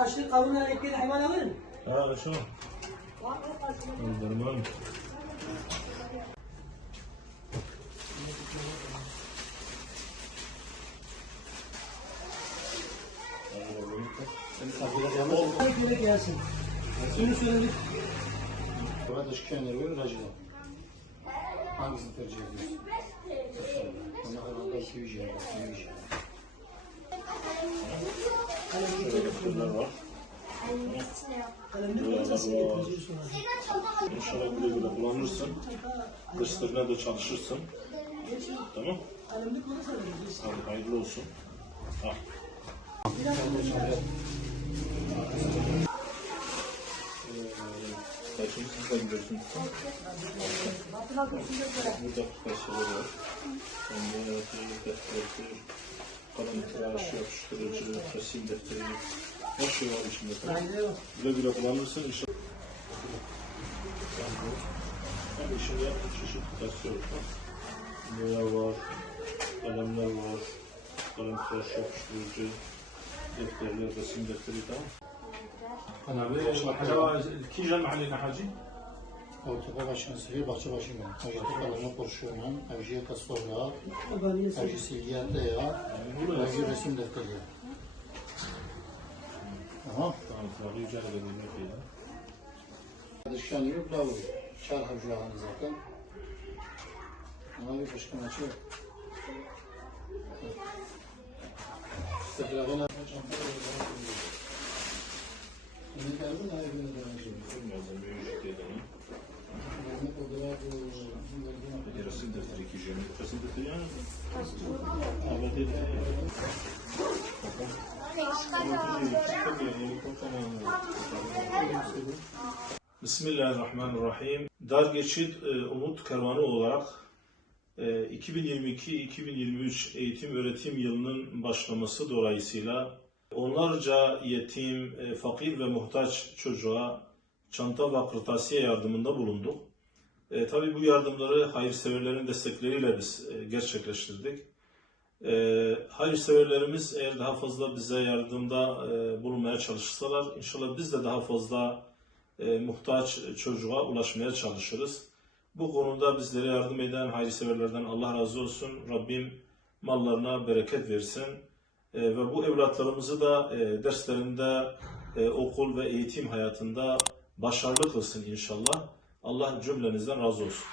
kaşık kavunla ekmeği hayvan alır mı? Ha şu. Tamam. Ekmeğe gelsin. Şunu söyledik. Burada şükürler ve racılar. Hangisini tercih ediyorsun? Ona herhalde 200 lira. 200 lira. Şöyle var. Kalemlik olursa getiriyorsun. İnşallah güle güle kullanırsın. Derslerine de çalışırsın. Tamam. Kalemlik olursa verirsin. Hadi hayırlı olsun. Al. Şimdi siz de gidiyorsunuz. Burada birkaç şeyler var. Onda defter, kalem tıraşı, yapıştırıcı, resim defteri, her şey var içinde. Güle güle kullanırsın inşallah. Hem işini yap, çeşit dersler var. Boya var, kalemler var, kalem tıraşı, yapıştırıcı, defterler, resim defteri tamam. أنا كي جا المحل حاجي؟ أو تبغى شنسية بحشة باشينا. أجي تكلم قرشونا، أجي كسورة، أجي سيليات يا، أجي رسم دفترية. Tamam, tabii rica ederim. Dışkan yok, la bu. Şarh hücrahını zaten. Ama bir başka maçı yok. İsteklerine ne geldi ne evine döneceğim. Resim defteri ki jemi. Resim defteri yani. Bismillahirrahmanirrahim. Dar Geçit Umut Kervanı olarak 2022-2023 eğitim öğretim yılının başlaması dolayısıyla onlarca yetim, fakir ve muhtaç çocuğa çanta ve kırtasiye yardımında bulunduk. Tabii bu yardımları hayırseverlerin destekleriyle biz gerçekleştirdik. Hayırseverlerimiz eğer daha fazla bize yardımda bulunmaya çalışsalar inşallah biz de daha fazla muhtaç çocuğa ulaşmaya çalışırız. Bu konuda bizlere yardım eden hayırseverlerden Allah razı olsun. Rabbim mallarına bereket versin. Ve bu evlatlarımızı da derslerinde, okul ve eğitim hayatında başarılı kılsın inşallah. Allah cümlenizden razı olsun.